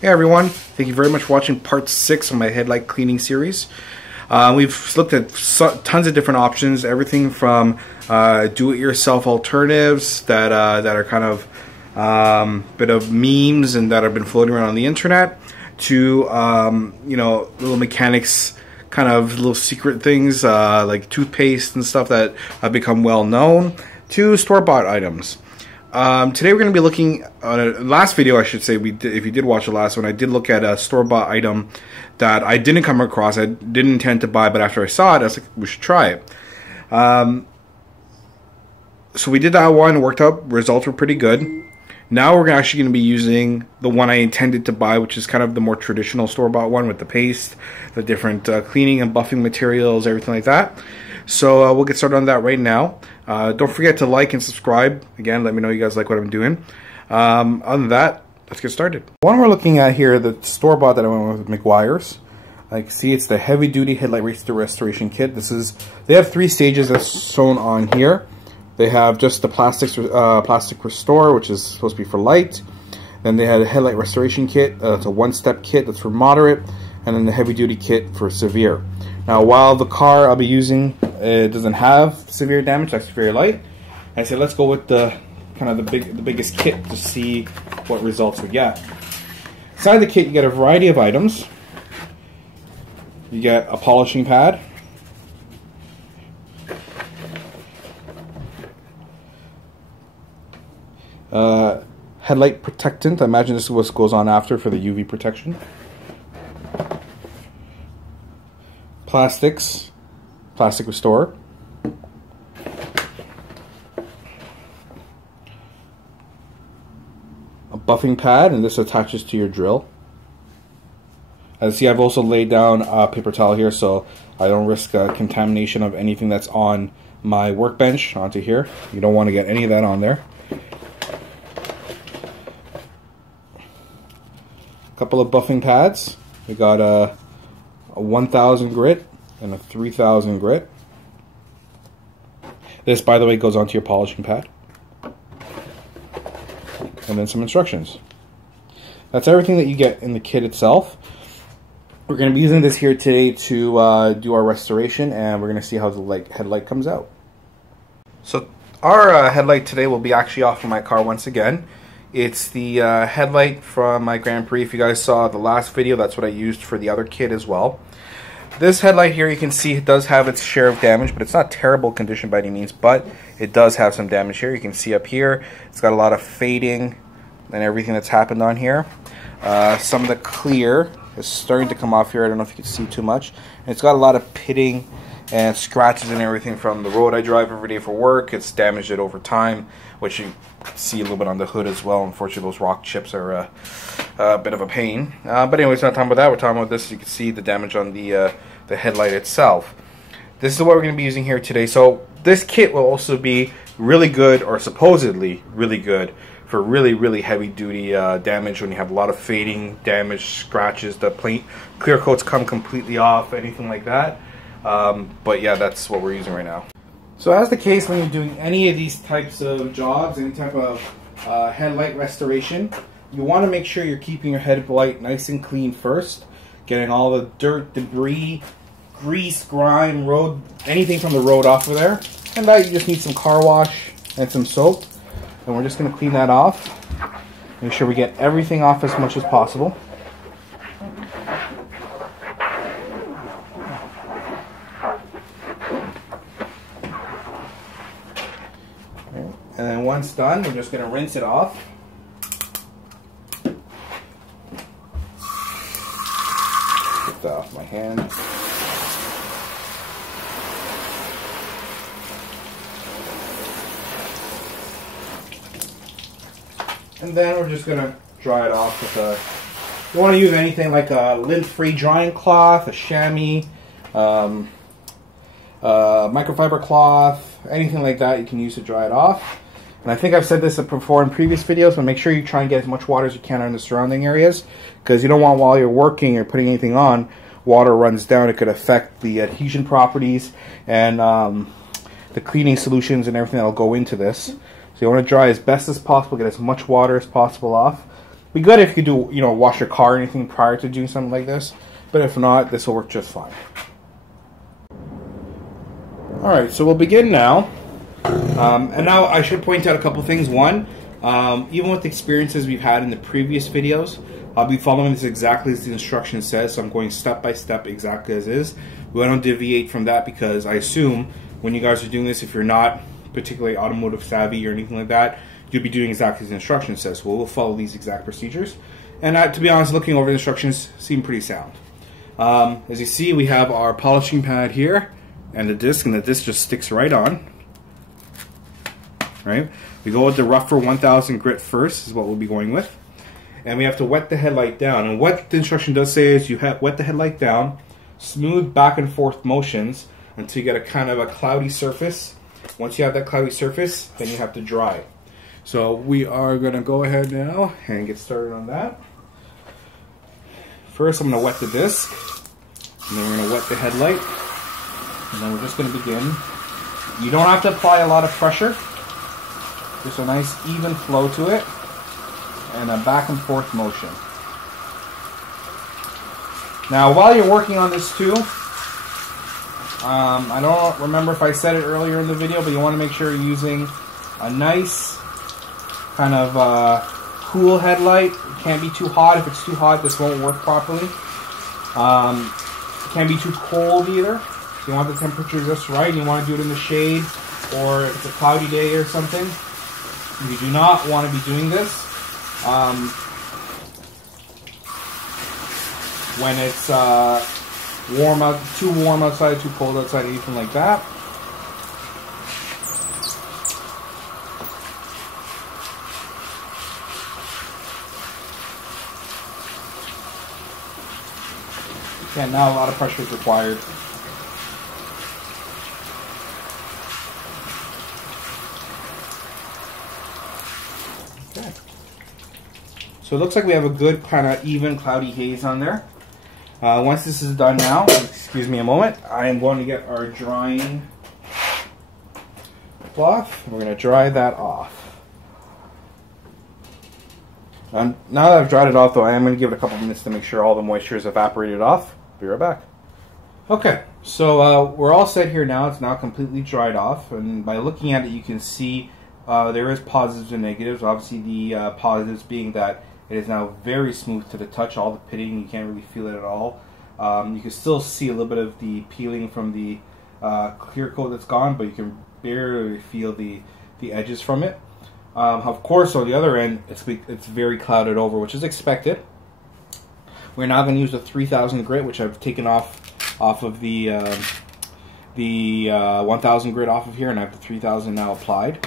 Hey everyone, thank you very much for watching part 6 of my headlight cleaning series. We've looked at tons of different options, everything from do-it-yourself alternatives that are kind of bit of memes and that have been floating around on the internet, to you know, little mechanics, kind of little secret things like toothpaste and stuff that have become well known, to store-bought items. Today we're going to be looking at a last video, I should say. If you did watch the last one, I did look at a store-bought item that I didn't come across. I didn't intend to buy, but after I saw it, I was like, we should try it. So we did that one, it worked out, results were pretty good. Now we're actually going to be using the one I intended to buy, which is kind of the more traditional store-bought one with the paste, the different cleaning and buffing materials, everything like that. So we'll get started on that right now. Don't forget to like and subscribe. Again, let me know you guys like what I'm doing. Other than that, let's get started. One we're looking at here, the store-bought that I went with Meguiars. Like you see, it's the heavy-duty headlight restoration kit. They have 3 stages as shown on here. They have just the plastic restore, which is supposed to be for light. Then they had a headlight restoration kit. It's a 1-step kit that's for moderate, and then the heavy-duty kit for severe. Now, while the car I'll be using it doesn't have severe damage, that's very light, I said let's go with the kind of the biggest kit to see what results we get. Inside the kit, you get a variety of items. You get a polishing pad, headlight protectant. I imagine this is what goes on after for the UV protection. Plastic restore. A buffing pad, and this attaches to your drill. As you see, I've also laid down a paper towel here so I don't risk contamination of anything that's on my workbench onto here. You don't want to get any of that on there. A couple of buffing pads. We got a 1000 grit and a 3000 grit. This, by the way, goes onto your polishing pad. And then some instructions. That's everything that you get in the kit itself. We're going to be using this here today to do our restoration, and we're going to see how the headlight comes out. So our headlight today will be actually off of my car once again. It's the headlight from my Grand Prix. If you guys saw the last video, that's what I used for the other kit as well. This headlight here, you can see it does have its share of damage, but it's not terrible condition by any means, but it does have some damage here. You can see up here, it's got a lot of fading and everything that's happened on here. Some of the clear is starting to come off here. I don't know if you can see too much. And it's got a lot of pitting and scratches and everything from the road I drive every day for work. It's damaged it over time, which you see a little bit on the hood as well. Unfortunately, those rock chips are a bit of a pain. But anyways, not talking about that. We're talking about this. You can see the damage on the headlight itself. This is what we're going to be using here today. So this kit will also be really good, or supposedly really good, for really heavy duty damage when you have a lot of fading, damage, scratches, the clear coats come completely off, anything like that. But yeah, that's what we're using right now. So as the case when you're doing any of these types of jobs, any type of headlight restoration, you want to make sure you're keeping your headlight nice and clean first, getting all the dirt, debris, grease, grime, road, anything from the road off of there. And that you just need some car wash and some soap. And we're just going to clean that off. Make sure we get everything off as much as possible. And then once done, we're just going to rinse it off. Get that off my hand. And then we're just going to dry it off with a... You want to use anything like a lint-free drying cloth, a chamois, microfiber cloth, anything like that you can use to dry it off. And I think I've said this before in previous videos, but make sure you try and get as much water as you can in the surrounding areas, because you don't want, while you're working or putting anything on, water runs down. It could affect the adhesion properties and the cleaning solutions and everything that will go into this. So you want to dry as best as possible, get as much water as possible off. Be good if you do, you know, wash your car or anything prior to doing something like this. But if not, this will work just fine. Alright, so we'll begin now. And now I should point out a couple things. One, even with the experiences we've had in the previous videos, I'll be following this exactly as the instruction says, so I'm going step by step exactly as is. We don't deviate from that because I assume when you guys are doing this, if you're not particularly automotive savvy or anything like that, you'll be doing exactly as the instruction says. So we'll follow these exact procedures. And to be honest, looking over the instructions seem pretty sound. As you see, we have our polishing pad here and the disc just sticks right on. Right? We go with the rougher 1000 grit first is what we'll be going with. And we have to wet the headlight down. And what the instruction does say is you wet the headlight down, smooth back and forth motions until you get a kind of a cloudy surface. Once you have that cloudy surface, then you have to dry it. So we are going to go ahead now and get started on that. First I'm going to wet the disc, and then we're going to wet the headlight, and then we're just going to begin. You don't have to apply a lot of pressure, just a nice even flow to it, and a back and forth motion. Now while you're working on this too, I don't remember if I said it earlier in the video, but you want to make sure you're using a nice kind of cool headlight. It can't be too hot. If it's too hot, this won't work properly. It can't be too cold either. You want the temperature just right. You want to do it in the shade, or if it's a cloudy day or something. You do not want to be doing this when it's warm out, too warm outside, too cold outside, anything like that. Okay, now a lot of pressure is required. Okay. So it looks like we have a good kind of even cloudy haze on there. Once this is done now, excuse me a moment, I am going to get our drying cloth. We're going to dry that off. Now that I've dried it off though, I am going to give it a couple minutes to make sure all the moisture is evaporated off. Be right back. Okay, so we're all set here now. It's now completely dried off, and by looking at it you can see there is positives and negatives. Obviously the positives being that it is now very smooth to the touch. All the pitting, you can't really feel it at all. You can still see a little bit of the peeling from the clear coat that's gone, but you can barely feel the edges from it. Of course, on the other end, it's very clouded over, which is expected. We're now going to use the 3000 grit, which I've taken off of the 1000 grit off of here, and I have the 3000 now applied.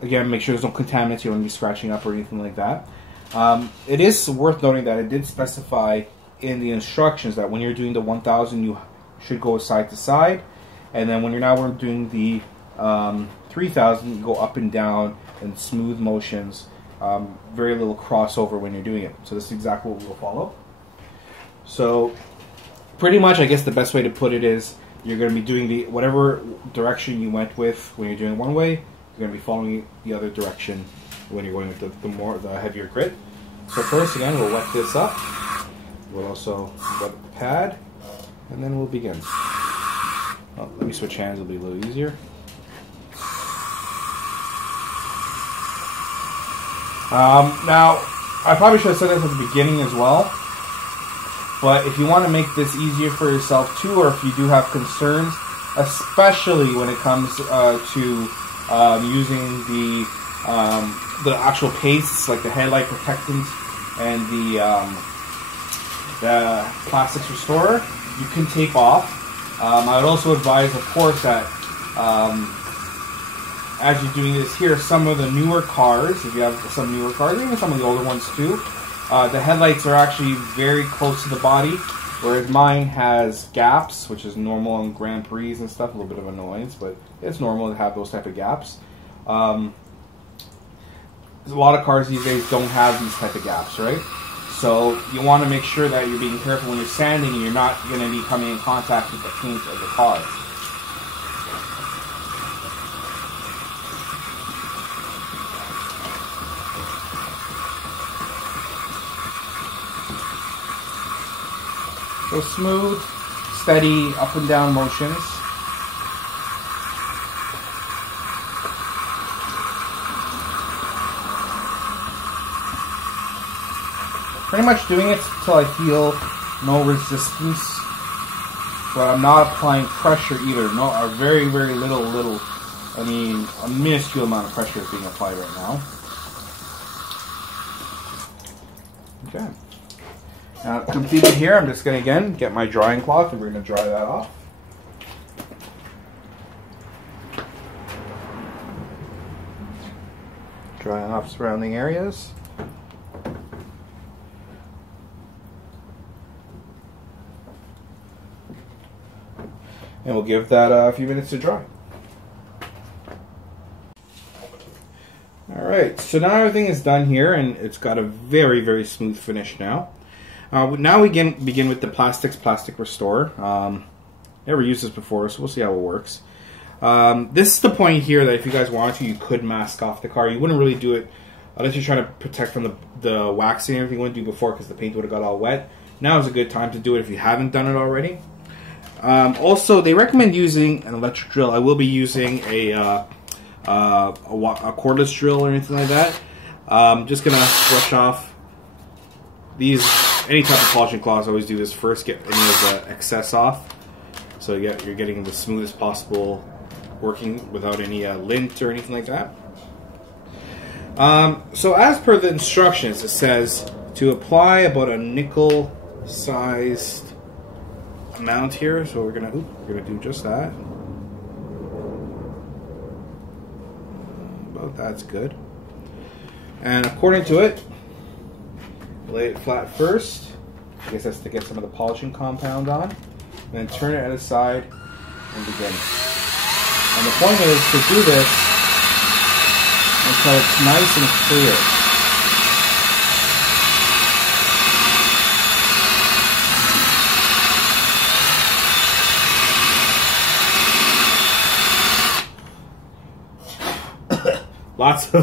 Again, make sure there's no contaminants. You don't want to be scratching up or anything like that. It is worth noting that it did specify in the instructions that when you're doing the 1000, you should go side to side, and then when you're now doing the 3000, you go up and down in smooth motions. Very little crossover when you're doing it. So this is exactly what we will follow. So pretty much, I guess the best way to put it is you're going to be doing whatever direction you went with when you're doing it one way, you're going to be following the other direction when you're going with the heavier grit. So first, again, we'll wet this up. We'll also wet the pad, and then we'll begin. Oh, let me switch hands, it'll be a little easier. Now, I probably should have said this at the beginning as well, but if you want to make this easier for yourself too, or if you do have concerns, especially when it comes to using the actual pastes like the Headlight Protectant and the Plastics Restorer, you can tape off. I would also advise, of course, that as you're doing this here, some of the newer cars, if you have some newer cars, even some of the older ones too, the headlights are actually very close to the body, whereas mine has gaps, which is normal on Grand Prix and stuff, a little bit of annoyance, but it's normal to have those type of gaps. A lot of cars these days don't have these type of gaps, right? So you want to make sure that you're being careful when you're sanding and you're not going to be coming in contact with the paint of the car. So smooth, steady up and down motions. Pretty much doing it until I feel no resistance, but I'm not applying pressure either. No, a very, very little, I mean, a minuscule amount of pressure is being applied right now. Okay. Now, completed here, I'm just going to, again, get my drying cloth and we're going to dry that off. Drying off surrounding areas. And we'll give that a few minutes to dry. Alright, so now everything is done here and it's got a very, very smooth finish now. Now we begin with the Plastic Restore. Never used this before, so we'll see how it works. This is the point here that if you guys wanted to, you could mask off the car. You wouldn't really do it unless you're trying to protect from the waxing and everything you wouldn't do before because the paint would have got all wet. Now is a good time to do it if you haven't done it already. Also, they recommend using an electric drill. I will be using a cordless drill or anything like that. Just gonna brush off these. Any type of polishing cloths, I always do this first. Get any of the excess off, so you're getting the smoothest possible working without any lint or anything like that. So as per the instructions, it says to apply about a nickel-sized amount here, so we're gonna do just that. About that's good. And according to it, lay it flat first. I guess that's to get some of the polishing compound on. And then turn it at the side and begin. And the point is to do this until it's nice and clear. Lots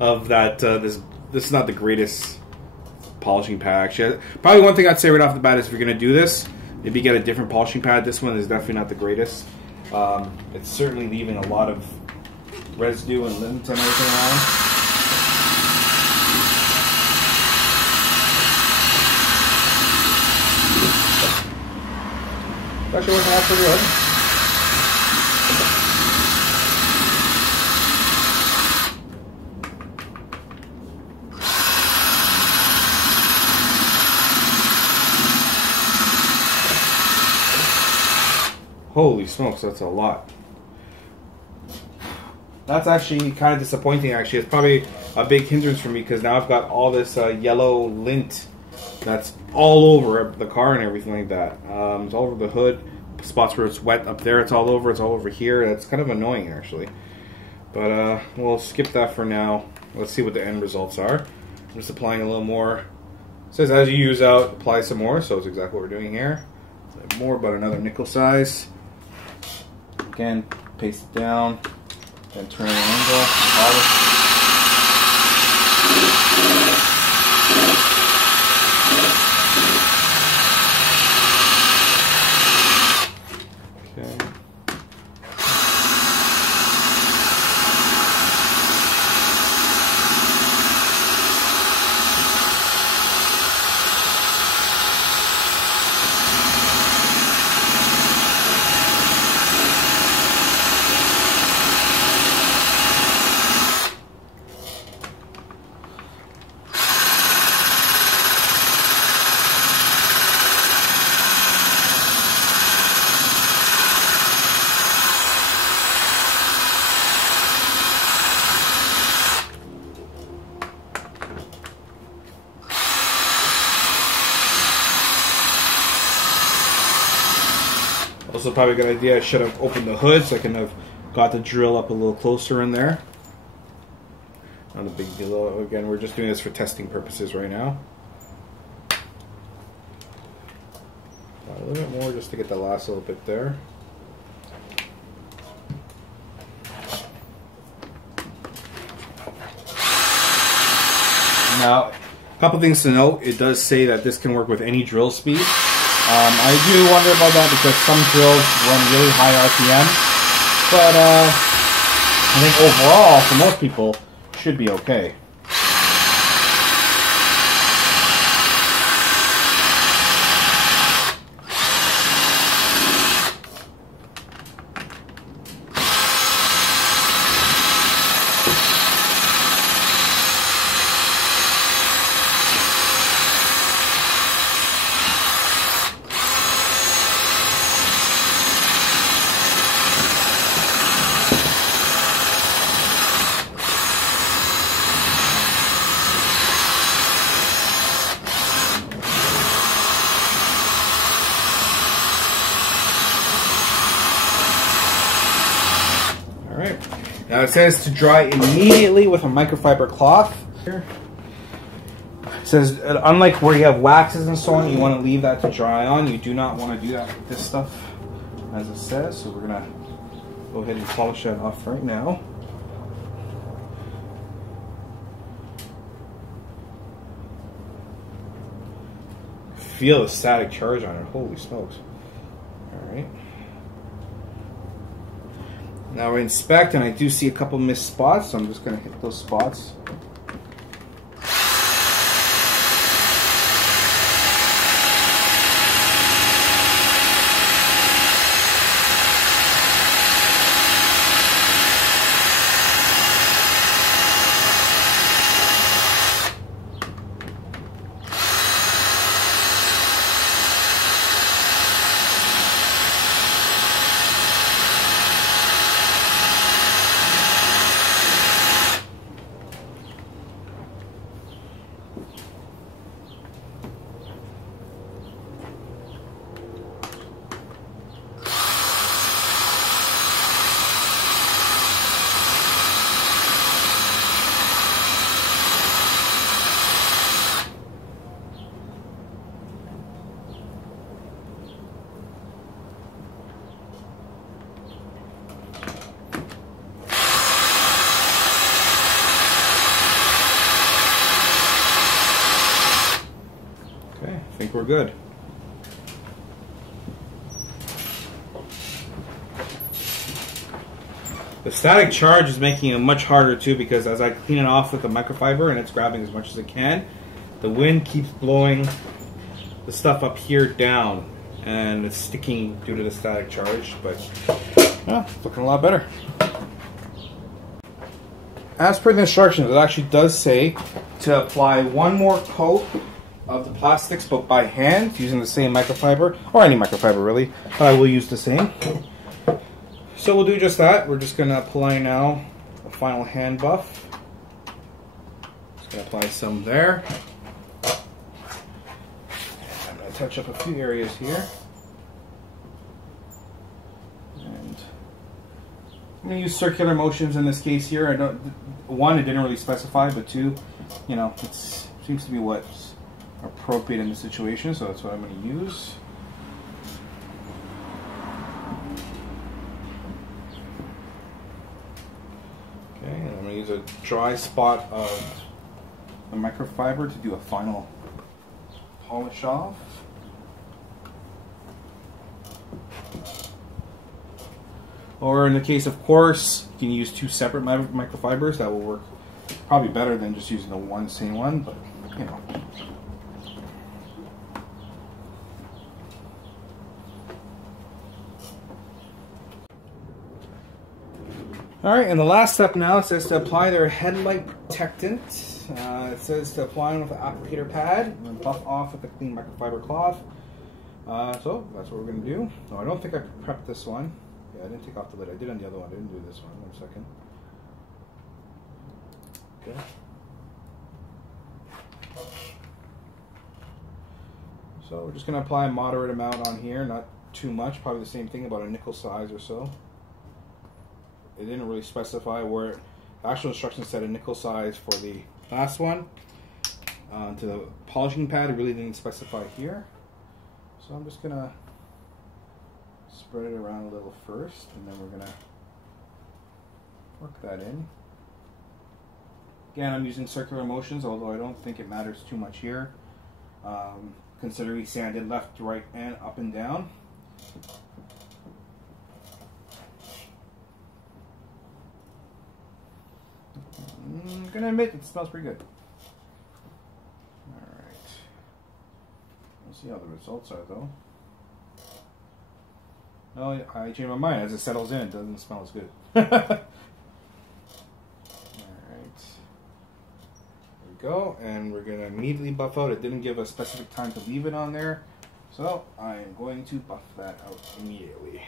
of that. This is not the greatest polishing pad. Actually, probably one thing I'd say right off the bat is if you're going to do this, maybe get a different polishing pad. This one is definitely not the greatest. It's certainly leaving a lot of residue and lint and everything around. It's actually working out pretty good. Holy smokes, that's a lot. That's actually kind of disappointing, actually. It's probably a big hindrance for me because now I've got all this yellow lint that's all over the car and everything like that. It's all over the hood. Spots where it's wet up there, it's all over here. That's kind of annoying, actually. But we'll skip that for now. Let's see what the end results are. I'm just applying a little more. It says as you use out, apply some more, so it's exactly what we're doing here. More, about another nickel size. Again, paste it down, then turn an angle, polish. Okay. Also, probably a good idea. I should have opened the hood so I can have got the drill up a little closer in there. Not a big deal. Again, we're just doing this for testing purposes right now. A little bit more just to get the last little bit there. Now, a couple things to note. It does say that this can work with any drill speed. I do wonder about that because some drills run really high RPM, but I think overall, for most people, should be okay. Now it says to dry immediately with a microfiber cloth. It says, unlike where you have waxes and so on, you want to leave that to dry on. You do not want to do that with this stuff, as it says. So we're going to go ahead and polish that off right now. Feel the static charge on it. Holy smokes. Alright. Now we inspect, and I do see a couple missed spots, so I'm just going to hit those spots. I think we're good. The static charge is making it much harder too, because as I clean it off with the microfiber and it's grabbing as much as it can, the wind keeps blowing the stuff up here down and it's sticking due to the static charge, but yeah, it's looking a lot better. As per the instructions, it actually does say to apply one more coat of the plastics, but by hand, using the same microfiber, or any microfiber really, but I will use the same. So we'll do just that. We're just going to apply now a final hand buff. Just going to apply some there. I'm going to touch up a few areas here. And I'm going to use circular motions in this case here. I don't, one, it didn't really specify, but two, you know, it seems to be what's appropriate in the situation, so that's what I'm going to use. Okay, and I'm going to use a dry spot of the microfiber to do a final polish off. Or in the case of course, you can use two separate microfibers. That will work probably better than just using the same one, but you know. Alright, and the last step now, it says to apply their Headlight Protectant. It says to apply them with an applicator pad and buff off with a clean microfiber cloth. So that's what we're going to do. No, I don't think I prepped this one. Yeah, I didn't take off the lid. I did on the other one. I didn't do this one. 1 second. Okay. So we're just going to apply a moderate amount on here, not too much, probably the same thing, about a nickel size or so. It didn't really specify where. The actual instructions said a nickel size for the last one. To the polishing pad, it really didn't specify here. So I'm just gonna spread it around a little first, and then we're gonna work that in. Again, I'm using circular motions, although I don't think it matters too much here. Considerably sanded left, right, and up and down. I'm gonna admit it smells pretty good. Alright. We'll see how the results are though. Oh, I changed my mind. As it settles in, it doesn't smell as good. Alright. There we go. And we're gonna immediately buff out. It didn't give a specific time to leave it on there. So I am going to buff that out immediately.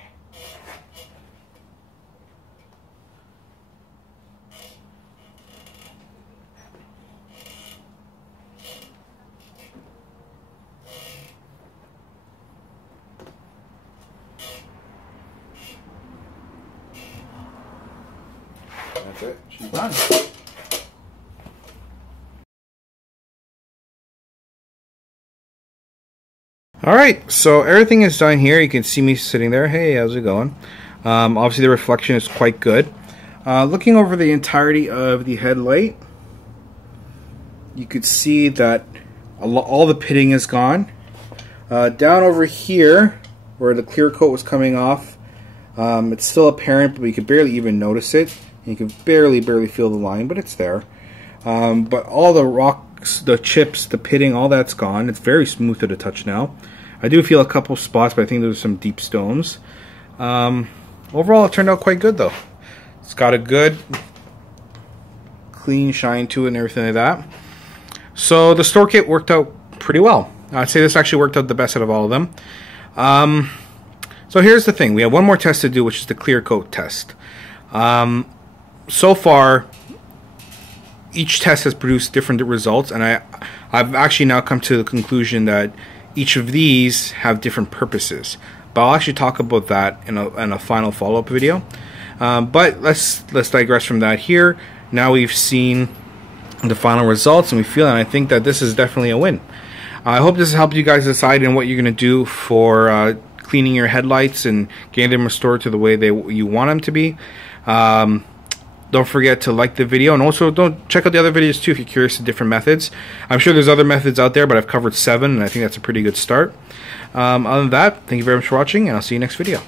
That's it. She's done. Alright, so everything is done here. You can see me sitting there. Hey, how's it going? Obviously the reflection is quite good. Looking over the entirety of the headlight, you could see that all the pitting is gone. Down over here, where the clear coat was coming off, it's still apparent, but you can barely even notice it. You can barely feel the line, but it's there. But all the rocks, the chips, the pitting, all that's gone. It's very smooth to the touch now. I do feel a couple spots, but I think there's some deep stones. Overall, it turned out quite good, though. It's got a good, clean shine to it and everything like that. So the store kit worked out pretty well. I'd say this actually worked out the best out of all of them. So here's the thing. We have one more test to do, which is the clear coat test. So far, each test has produced different results, and I've actually now come to the conclusion that each of these have different purposes. But I'll actually talk about that in a final follow-up video. But let's digress from that here. Now we've seen the final results, and I think that this is definitely a win. I hope this has helped you guys decide on what you're going to do for cleaning your headlights and getting them restored to the way you want them to be. Don't forget to like the video, and also don't check out the other videos too if you're curious to different methods. I'm sure there's other methods out there, but I've covered 7, and I think that's a pretty good start. Other than that, thank you very much for watching, and I'll see you next video.